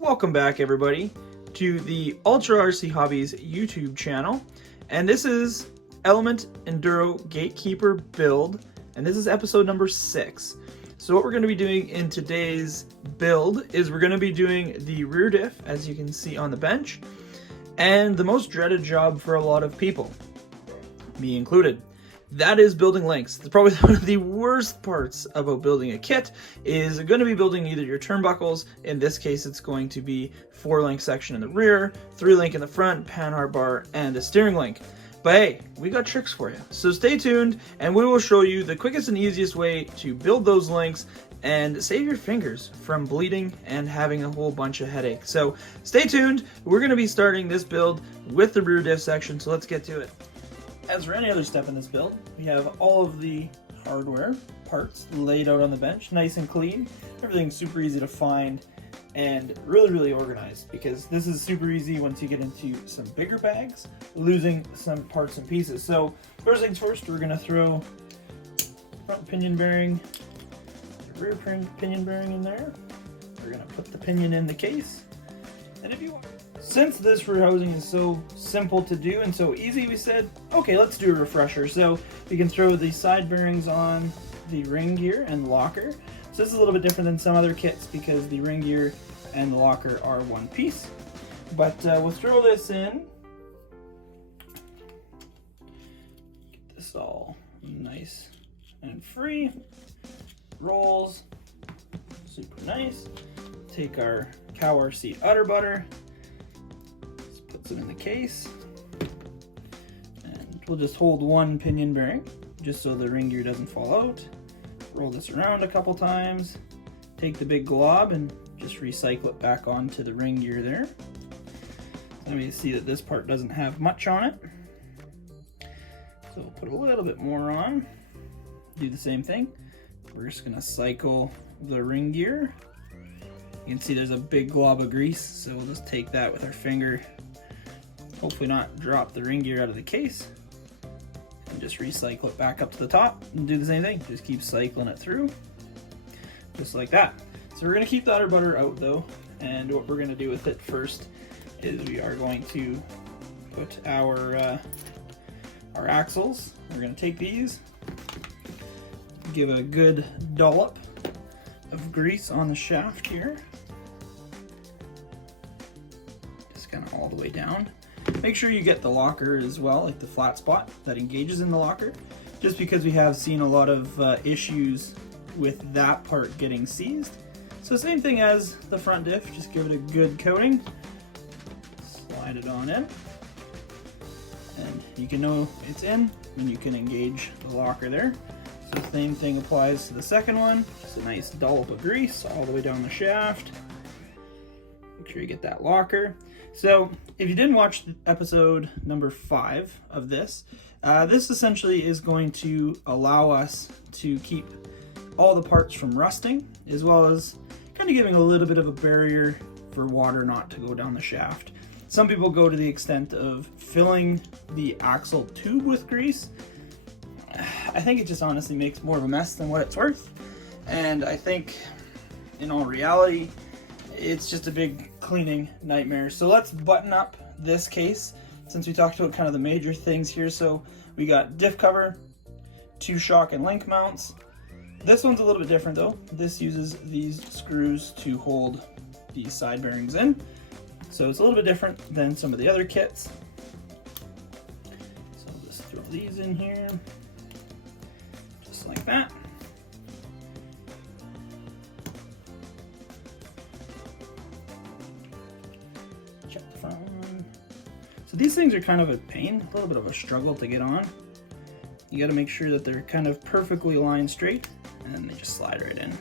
Welcome back, everybody, to the Ultra RC Hobbies YouTube channel, and this is Element Enduro Gatekeeper build, and this is episode number 6. So what we're going to be doing in today's build is we're going to be doing the rear diff, as you can see on the bench, and the most dreaded job for a lot of people, me included. That is building links. It's probably one of the worst parts about building a kit is going to be building either your turnbuckles. In this case, it's going to be 4-link section in the rear, 3-link in the front, panhard bar, and a steering link. But hey, we got tricks for you. So stay tuned and we will show you the quickest and easiest way to build those links and save your fingers from bleeding and having a whole bunch of headaches. So stay tuned. We're going to be starting this build with the rear diff section, so let's get to it. As for any other step in this build, we have all of the hardware parts laid out on the bench, nice and clean. Everything's super easy to find and really organized, because this is super easy once you get into some bigger bags, losing some parts and pieces. So first things first, we're going to throw front pinion bearing, the rear pinion bearing in there. We're going to put the pinion in the case. And if you want, since this rear housing is so simple to do and so easy, we said, okay, let's do a refresher. So we can throw the side bearings on the ring gear and locker. So this is a little bit different than some other kits because the ring gear and the locker are one piece. But we'll throw this in. Get this all nice and free. Rolls, super nice. Take our cow RC udder butter. Puts it in the case, and we'll just hold one pinion bearing just so the ring gear doesn't fall out. Roll this around a couple times, take the big glob and just recycle it back onto the ring gear there. Let me see that this part doesn't have much on it, so we'll put a little bit more on. Do the same thing. We're just going to cycle the ring gear. You can see there's a big glob of grease, so we'll just take that with our finger, hopefully not drop the ring gear out of the case, and just recycle it back up to the top and do the same thing. Just keep cycling it through, just like that. So we're going to keep the udder butter out though, and what we're going to do with it first is we are going to put our axles. We're going to take these, give a good dollop of grease on the shaft here, just kind of all the way down. Make sure you get the locker as well, like the flat spot that engages in the locker, just because we have seen a lot of issues with that part getting seized. So same thing as the front diff, just give it a good coating, slide it on in, and you can know it's in when you can engage the locker there. So the same thing applies to the second one, just a nice dollop of grease all the way down the shaft. Make sure you get that locker. So if you didn't watch episode number 5 of this, this essentially is going to allow us to keep all the parts from rusting, as well as kind of giving a little bit of a barrier for water not to go down the shaft. Some people go to the extent of filling the axle tube with grease. I think it just honestly makes more of a mess than what it's worth. And I think in all reality, it's just a big cleaning nightmare. So let's button up this case since we talked about kind of the major things here. So we got diff cover, 2 shock and link mounts. This one's a little bit different though. This uses these screws to hold these side bearings in. So it's a little bit different than some of the other kits. So I'll just throw these in here, just like that. Check the front one. So these things are kind of a pain, a little bit of a struggle to get on. You got to make sure that they're kind of perfectly aligned straight, and then they just slide right in.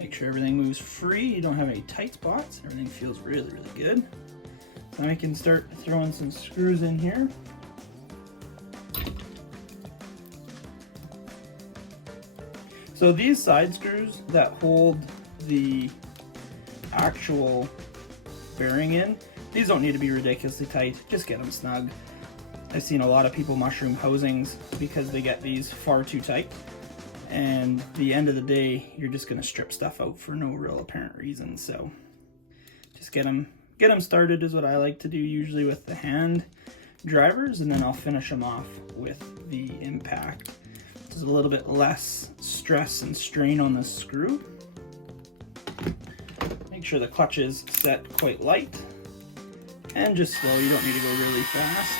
Make sure everything moves free, you don't have any tight spots, everything feels really good. Now we can start throwing some screws in here. So these side screws that hold the actual bearing in, these don't need to be ridiculously tight, just get them snug. I've seen a lot of people mushroom housings because they get these far too tight. and at the end of the day, you're just going to strip stuff out for no real apparent reason. So Just get them started is what I like to do usually with the hand drivers, and then I'll finish them off with the impact. There's a little bit less stress and strain on the screw. Make sure the clutch is set quite light and just slow. You don't need to go really fast.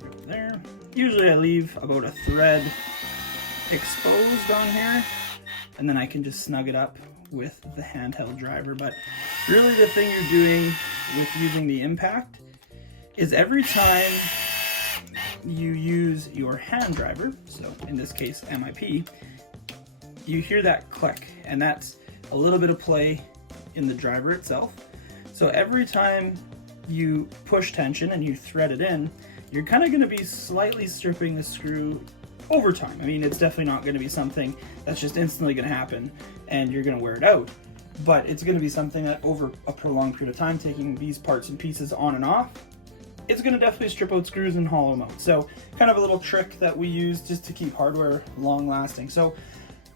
Right there. Usually I leave about a thread exposed on here, and then I can just snug it up with the handheld driver. But really the thing you're doing with using the impact is every time you use your hand driver, so in this case MIP, you hear that click, and that's a little bit of play in the driver itself. So every time you push tension and you thread it in, you're kind of going to be slightly stripping the screw over time. I mean, it's definitely not going to be something that's just instantly going to happen and you're going to wear it out, but it's going to be something that over a prolonged period of time, taking these parts and pieces on and off, it's going to definitely strip out screws and hollow them out. So kind of a little trick that we use just to keep hardware long lasting. So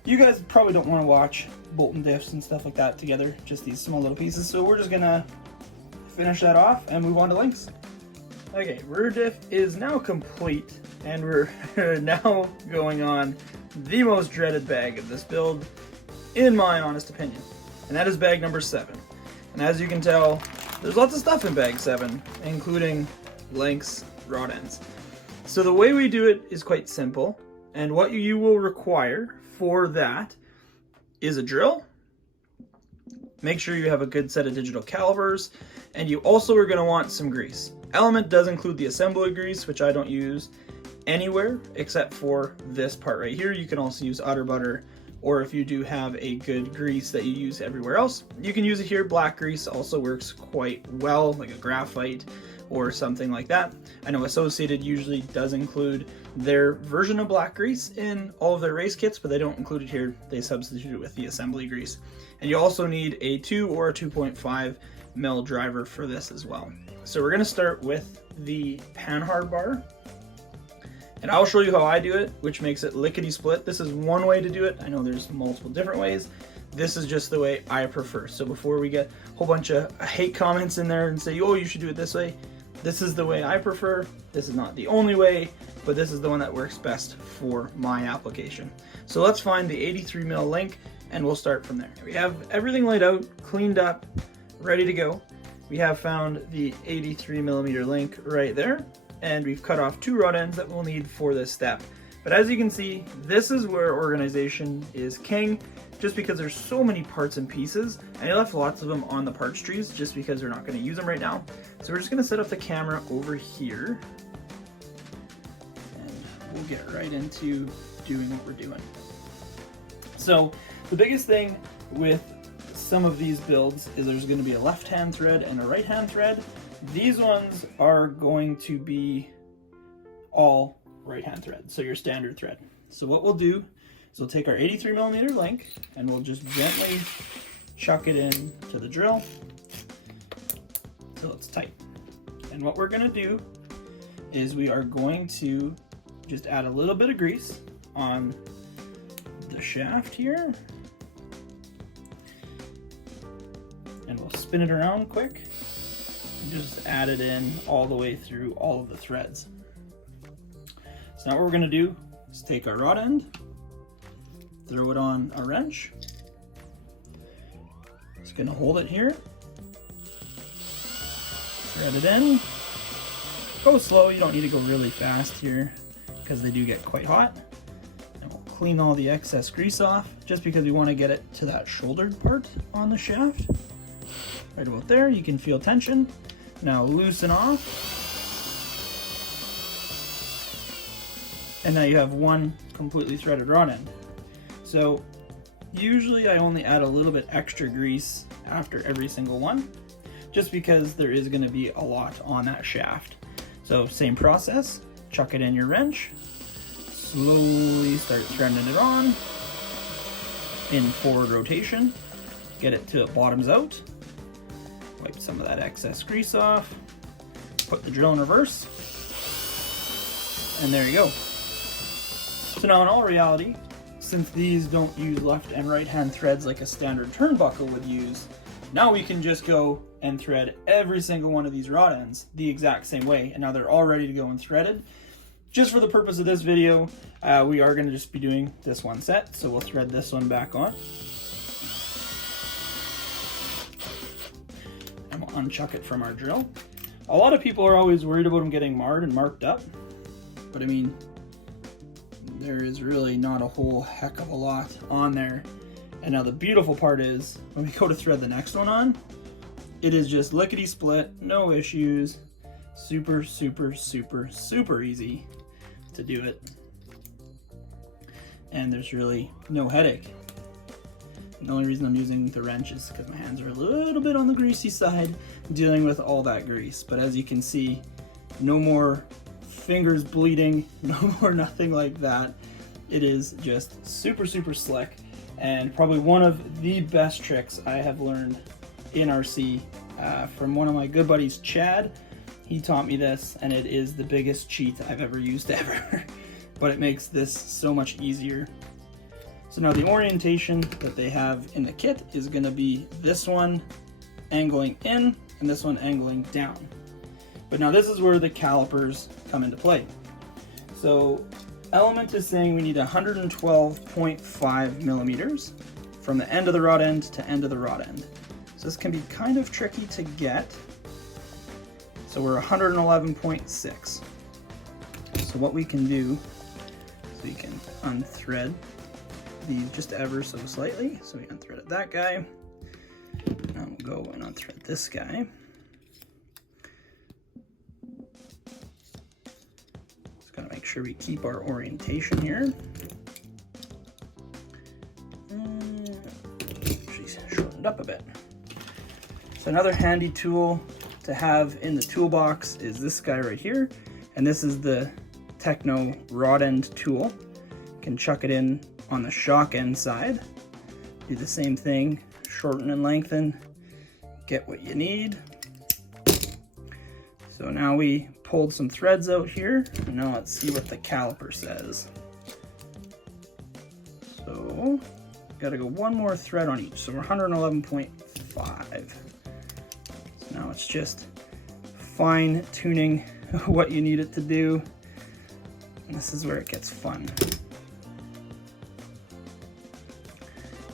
you guys probably don't want to watch bolt and diffs and stuff like that together, just these small little pieces. So we're just going to finish that off and move on to links. Okay, rear diff is now complete, and we're now going on the most dreaded bag of this build, in my honest opinion, and that is bag number 7. And as you can tell, there's lots of stuff in bag 7, including links, rod ends. So the way we do it is quite simple, and what you will require for that is a drill. Make sure you have a good set of digital calipers, and you also are going to want some grease. Element does include the assembly grease, which I don't use anywhere except for this part right here. You can also use Otter Butter, or if you do have a good grease that you use everywhere else, you can use it here. Black grease also works quite well, like a graphite or something like that. I know Associated usually does include their version of black grease in all of their race kits, but they don't include it here. They substitute it with the assembly grease. And you also need a 2 or a 2.5 mil driver for this as well. So we're going to start with the panhard bar, and I'll show you how I do it, which makes it lickety split. This is one way to do it. I know there's multiple different ways. This is just the way I prefer. So before we get a whole bunch of hate comments in there and say, oh, you should do it this way, this is the way I prefer. This is not the only way, but this is the one that works best for my application. So let's find the 83 mil link, and we'll start from there. We have everything laid out, cleaned up, ready to go. We have found the 83 millimeter link right there, and we've cut off 2 rod ends that we'll need for this step. But as you can see, this is where organization is king, just because there's so many parts and pieces, and I left lots of them on the parts trees just because we're not going to use them right now. So we're just going to set up the camera over here, and we'll get right into doing what we're doing. So the biggest thing with some of these builds is there's going to be a left-hand thread and a right-hand thread. These ones are going to be all right-hand thread, so your standard thread. So what we'll do is we'll take our 83 millimeter link and we'll just gently chuck it in to the drill until it's tight. And what we're going to do is we are going to just add a little bit of grease on the shaft here, and we'll spin it around quick and just add it in all the way through all of the threads. So now what we're going to do is take our rod end, throw it on a wrench, just going to hold it here, thread it in, go slow, you don't need to go really fast here because they do get quite hot. And we'll clean all the excess grease off just because we want to get it to that shouldered part on the shaft. Right about there, you can feel tension. Now loosen off. And now you have one completely threaded rod end. So usually I only add a little bit extra grease after every single one, just because there is going to be a lot on that shaft. So same process, chuck it in your wrench, slowly start threading it on in forward rotation, get it till it bottoms out. Wipe some of that excess grease off, put the drill in reverse, and there you go. So now in all reality, since these don't use left and right hand threads like a standard turnbuckle would use, Now we can just go and thread every single one of these rod ends the exact same way, and now they're all ready to go and threaded. Just for the purpose of this video, we are going to just be doing this one set, so we'll thread this one back on. And we'll unchuck it from our drill. A lot of people are always worried about them getting marred and marked up, but I mean, there is really not a whole heck of a lot on there. And now the beautiful part is, when we go to thread the next one on, it is just lickety split, no issues, super, super, super, super easy to do it. And there's really no headache. The only reason I'm using the wrench is because my hands are a little bit on the greasy side, dealing with all that grease. But as you can see, no more fingers bleeding, no more nothing like that. It is just super, super slick, and probably one of the best tricks I have learned in RC from one of my good buddies, Chad. He taught me this, and it is the biggest cheat I've ever used ever. But it makes this so much easier. So now the orientation that they have in the kit is going to be this one angling in and this one angling down. But now this is where the calipers come into play. So Element is saying we need 112.5 millimeters from the end of the rod end to end of the rod end. So this can be kind of tricky to get. So we're 111.6. So what we can do is we can unthread these just ever so slightly. So we unthreaded that guy. Now we'll go and unthread this guy. Just gotta make sure we keep our orientation here. She's shortened up a bit. So another handy tool to have in the toolbox is this guy right here. And this is the Techno rod end tool. You can chuck it in on the shock end side. Do the same thing, shorten and lengthen, get what you need. So now we pulled some threads out here, and now let's see what the caliper says. So gotta go one more thread on each, so we're 111.5. So now it's just fine tuning what you need it to do, and this is where it gets fun.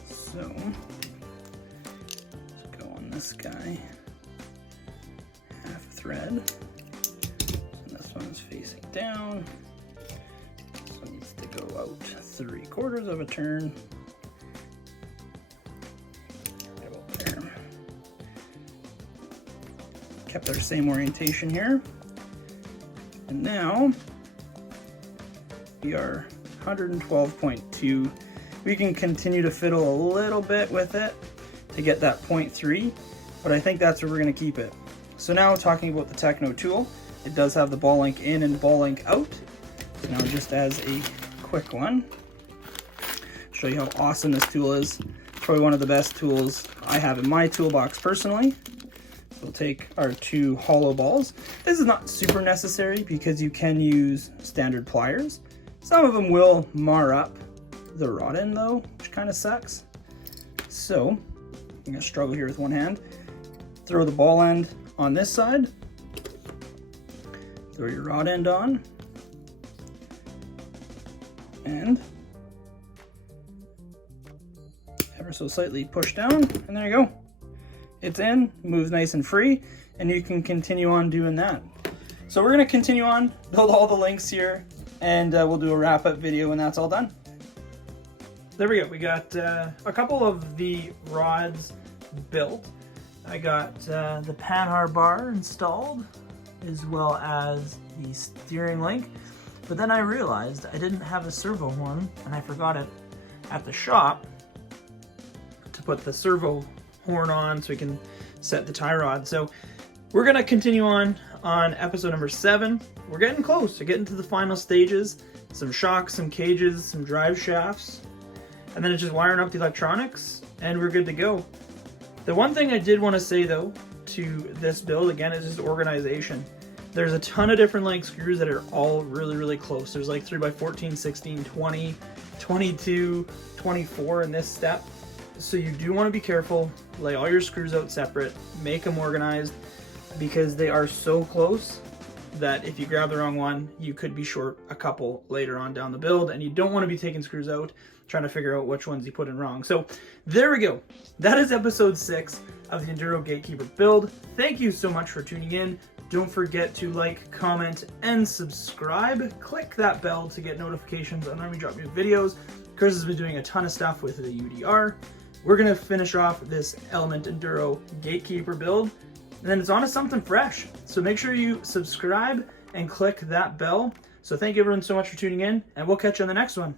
So let's go on this guy, half thread, and this one is facing down, so it needs to go out 3/4 of a turn. About there. Kept our same orientation here, and now we are 112.2. We can continue to fiddle a little bit with it to get that 0.3, but I think that's where we're going to keep it. So now talking about the Techno tool, it does have the ball link in and ball link out. So now just as a quick one, show you how awesome this tool is. Probably one of the best tools I have in my toolbox personally. We'll take our two hollow balls. This is not super necessary because you can use standard pliers. Some of them will mar up the rod end though, which kind of sucks. So I'm gonna struggle here with one hand. Throw the ball end on this side, throw your rod end on, and ever so slightly push down, and there you go. It's in, moves nice and free, and you can continue on doing that. So we're gonna continue on, build all the links here, and we'll do a wrap-up video when that's all done. There we go. We got a couple of the rods built. I got the Panhard bar installed, as well as the steering link. But then I realized I didn't have a servo horn, and I forgot it at the shop to put the servo horn on so we can set the tie rod. So we're gonna continue on episode number 7. We're getting close to getting to the final stages. Some shocks, some cages, some drive shafts. And then it's just wiring up the electronics, and we're good to go. The one thing I did want to say though to this build, again, is just organization. There's a ton of different like screws that are all really, really close. There's like 3x14, 16, 20, 22, 24 in this step. So you do want to be careful, lay all your screws out separate, make them organized, because they are so close that if you grab the wrong one, you could be short a couple later on down the build, and you don't want to be taking screws out, trying to figure out which ones you put in wrong. So there we go. That is episode 6 of the Enduro Gatekeeper build. Thank you so much for tuning in. Don't forget to like, comment, and subscribe. Click that bell to get notifications on when we drop new videos. Chris has been doing a ton of stuff with the UDR. We're gonna finish off this Element Enduro Gatekeeper build, and then it's on to something fresh. So make sure you subscribe and click that bell. So thank you everyone so much for tuning in, and we'll catch you on the next one.